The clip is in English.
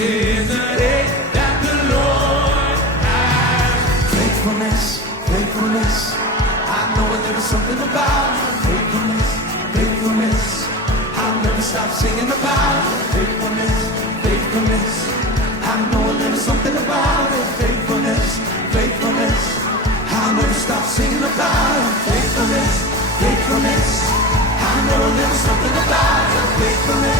is the day that the Lord has. Faithfulness, faithfulness. I know there is something about faithfulness, faithfulness. I'll never stop singing about faithfulness, faithfulness. I know there is something about it. Faithfulness, faithfulness. I'll never stop singing about it. Faithfulness, faithfulness. I know there is something about it. Faithfulness.